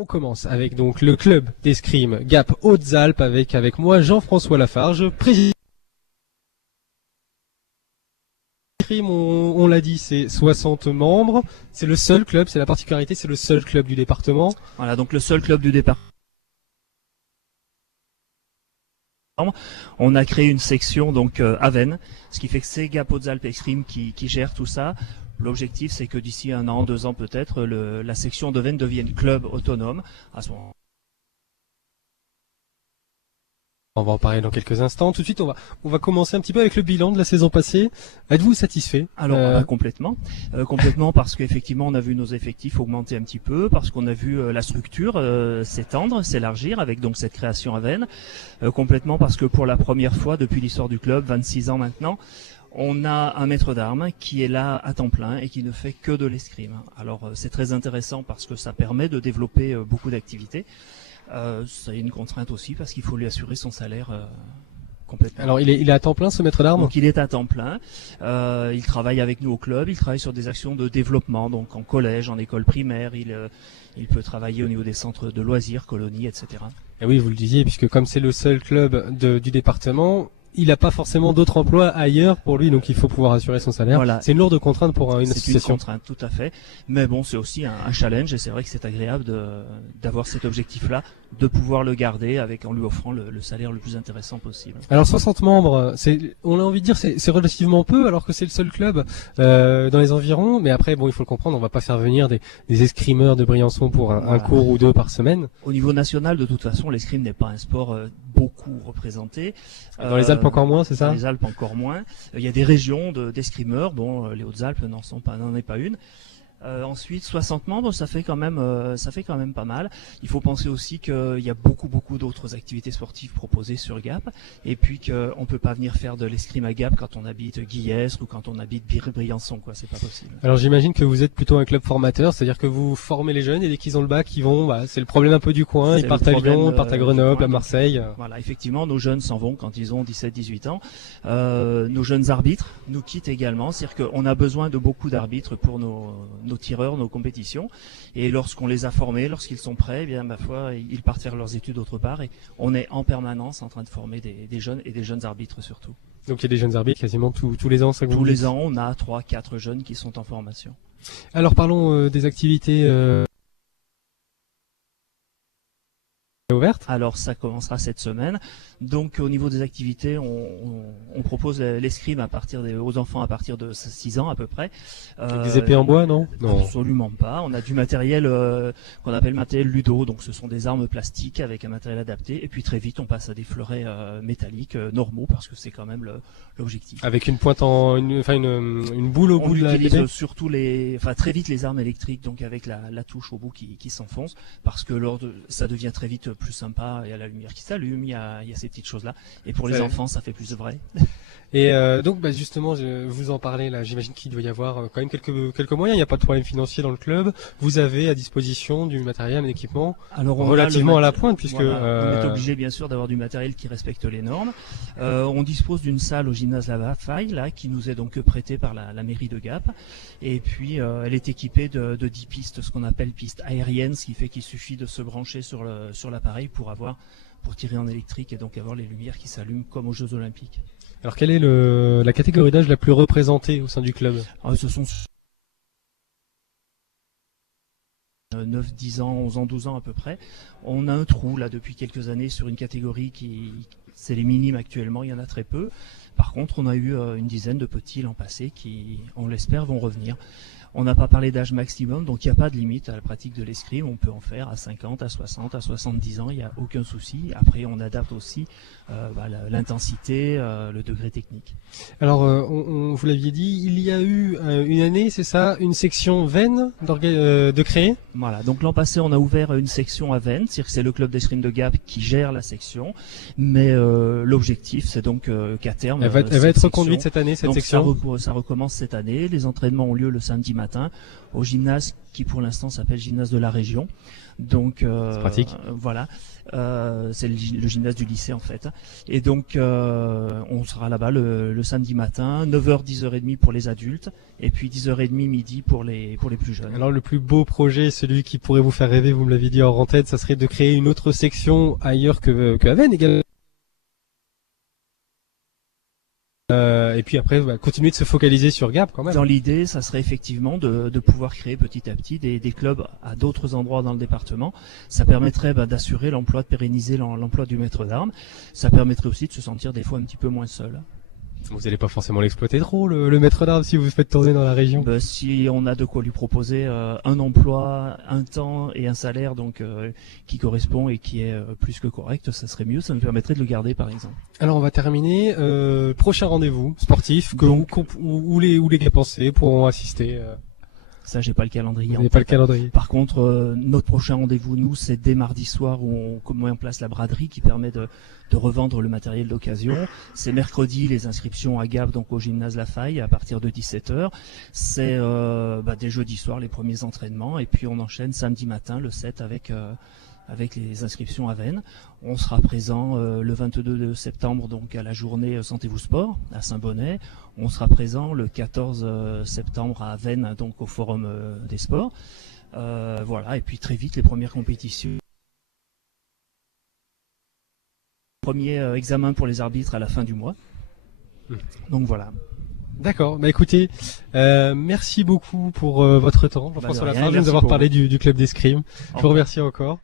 On commence avec donc le club d'escrime Gap Hautes-Alpes avec moi Jean-François Lafarge, président. On l'a dit, c'est 60 membres. C'est le seul club, c'est la particularité, c'est le seul club du département. Voilà, donc le seul club du département. On a créé une section donc à Veynes, ce qui fait que c'est Gap Hautes-Alpes Escrime qui gère tout ça. L'objectif, c'est que d'ici 1 an, 2 ans peut-être, la section de Veynes devienne club autonome. À ce moment. On va en parler dans quelques instants. Tout de suite, on va commencer un petit peu avec le bilan de la saison passée. Êtes-vous satisfait? Alors complètement, parce qu'effectivement on a vu nos effectifs augmenter un petit peu, parce qu'on a vu la structure s'étendre, s'élargir avec donc cette création à Veynes. Complètement parce que pour la première fois depuis l'histoire du club, 26 ans maintenant, on a un maître d'armes qui est là à temps plein et qui ne fait que de l'escrime. Alors c'est très intéressant parce que ça permet de développer beaucoup d'activités. C'est une contrainte aussi parce qu'il faut lui assurer son salaire complètement. Alors il est à temps plein, ce maître d'armes? Donc il est à temps plein, il travaille avec nous au club, il travaille sur des actions de développement, donc en collège, en école primaire, il peut travailler au niveau des centres de loisirs, colonies, etc. Et oui, vous le disiez, puisque comme c'est le seul club du département, il n'a pas forcément d'autres emplois ailleurs pour lui, donc il faut pouvoir assurer son salaire. Voilà. C'est une lourde contrainte pour une association. C'est une contrainte, tout à fait. Mais bon, c'est aussi un challenge, et c'est vrai que c'est agréable d'avoir cet objectif-là, de pouvoir le garder en lui offrant le salaire le plus intéressant possible. Alors 60 membres, on a envie de dire c'est relativement peu, alors que c'est le seul club dans les environs. Mais après, bon, il faut le comprendre, on va pas faire venir des escrimeurs de Briançon pour un cours ou 2 par semaine. Au niveau national, de toute façon, l'escrime n'est pas un sport beaucoup représenté. Dans les Alpes encore moins, c'est ça? Dans les Alpes encore moins. Il y a des régions d'escrimeurs, bon, les Hautes-Alpes n'en est pas une. Ensuite, 60 membres, ça fait quand même pas mal. Il faut penser aussi qu'il y a beaucoup d'autres activités sportives proposées sur Gap, et puis qu'on peut pas venir faire de l'escrime à Gap quand on habite Guillestre ou quand on habite Briançon, quoi. C'est pas possible. Alors j'imagine que vous êtes plutôt un club formateur, c'est-à-dire que vous formez les jeunes et dès qu'ils ont le bac, ils vont. C'est le problème un peu du coin. Ils partent à Lyon, partent à Grenoble, à Marseille. Voilà, effectivement, nos jeunes s'en vont quand ils ont 17-18 ans. Nos jeunes arbitres nous quittent également, c'est-à-dire qu'on a besoin de beaucoup d'arbitres pour nos tireurs, nos compétitions, et lorsqu'on les a formés, lorsqu'ils sont prêts, eh bien ma foi, ils partent faire leurs études autre part, et on est en permanence en train de former des jeunes et des jeunes arbitres surtout. Donc il y a des jeunes arbitres quasiment tous les ans, ça que vous Tous dites? les ans, on a 3-4 jeunes qui sont en formation. Alors parlons des activités ouvertes. Alors ça commencera cette semaine. Donc au niveau des activités, on propose l'escrime aux enfants à partir de 6 ans à peu près. Des épées en bois, non? Non, absolument pas. On a du matériel qu'on appelle matériel ludo, donc ce sont des armes plastiques avec un matériel adapté. Et puis très vite, on passe à des fleurets métalliques normaux parce que c'est quand même l'objectif. Avec une pointe une boule au bout de la l'épée. On utilise surtout très vite les armes électriques, donc avec la touche au bout qui s'enfonce, parce que ça devient très vite plus sympa. Il y a la lumière qui s'allume, il y a ces petites choses là, et pour les enfants ça fait plus vrai. Et donc justement, vous en parlez là, j'imagine qu'il doit y avoir quand même quelques moyens, il n'y a pas de problème financier dans le club, vous avez à disposition du matériel, un équipement relativement à la pointe, puisque on est obligé bien sûr d'avoir du matériel qui respecte les normes. On dispose d'une salle au gymnase La Faille là, qui nous est donc prêtée par la mairie de Gap, et puis elle est équipée de 10 pistes, ce qu'on appelle pistes aériennes, ce qui fait qu'il suffit de se brancher sur l'appareil pour tirer en électrique et donc avoir les lumières qui s'allument comme aux Jeux Olympiques. Alors quelle est la catégorie d'âge la plus représentée au sein du club? Ce sont 9, 10 ans, 11 ans, 12 ans à peu près. On a un trou là depuis quelques années sur une catégorie c'est les minimes actuellement, il y en a très peu. Par contre, on a eu une dizaine de petits l'an passé qui, on l'espère, vont revenir. On n'a pas parlé d'âge maximum, donc il n'y a pas de limite à la pratique de l'escrime. On peut en faire à 50, à 60, à 70 ans, il n'y a aucun souci. Après, on adapte aussi l'intensité, le degré technique. Alors, vous l'aviez dit, il y a eu une année, c'est ça, une section Veynes de créer? Voilà, donc l'an passé, on a ouvert une section à Veynes, c'est-à-dire que c'est le club d'escrime de Gap qui gère la section. Mais l'objectif, c'est donc qu'à terme... Elle va être reconduite cette année, cette section? Ça recommence cette année. Les entraînements ont lieu le samedi matin au gymnase qui pour l'instant s'appelle Gymnase de la Région. Donc c'est pratique. Voilà, c'est le gymnase du lycée en fait. Et donc on sera là-bas le samedi matin, 9h, 10h30 pour les adultes, et puis 10h30 midi pour les plus jeunes. Alors le plus beau projet, celui qui pourrait vous faire rêver, vous me l'avez dit hors antenne, ça serait de créer une autre section ailleurs que Avesnes également. Et puis après, continuer de se focaliser sur Gap quand même. Dans l'idée, ça serait effectivement de pouvoir créer petit à petit des clubs à d'autres endroits dans le département. Ça permettrait d'assurer l'emploi, de pérenniser l'emploi du maître d'armes. Ça permettrait aussi de se sentir des fois un petit peu moins seul. Vous n'allez pas forcément l'exploiter trop, le maître d'armes, si vous vous faites tourner dans la région. Si on a de quoi lui proposer un emploi, un temps et un salaire donc qui correspond et qui est plus que correct, ça serait mieux. Ça nous permettrait de le garder, par exemple. Alors on va terminer. Prochain rendez-vous sportif où les Gapensais pourront assister. Ça, j'ai pas le calendrier. Vous n'avez pas le calendrier. Par contre, notre prochain rendez-vous, nous, c'est dès mardi soir où on met en place la braderie qui permet de revendre le matériel d'occasion. C'est mercredi, les inscriptions à Gap, donc au gymnase La Faille, à partir de 17h. C'est dès jeudi soir, les premiers entraînements. Et puis on enchaîne samedi matin, le 7, avec les inscriptions à Avesnes. On sera présent le 22 septembre donc à la journée Sentez-vous Sport à Saint-Bonnet. On sera présent le 14 septembre à Avesnes donc au Forum des Sports. Voilà, et puis très vite les premières compétitions. Premier examen pour les arbitres à la fin du mois. Donc voilà. D'accord, écoutez, merci beaucoup pour votre temps, Jean-François Lafarge, de nous avoir parlé du club d'escrime. Je vous remercie encore.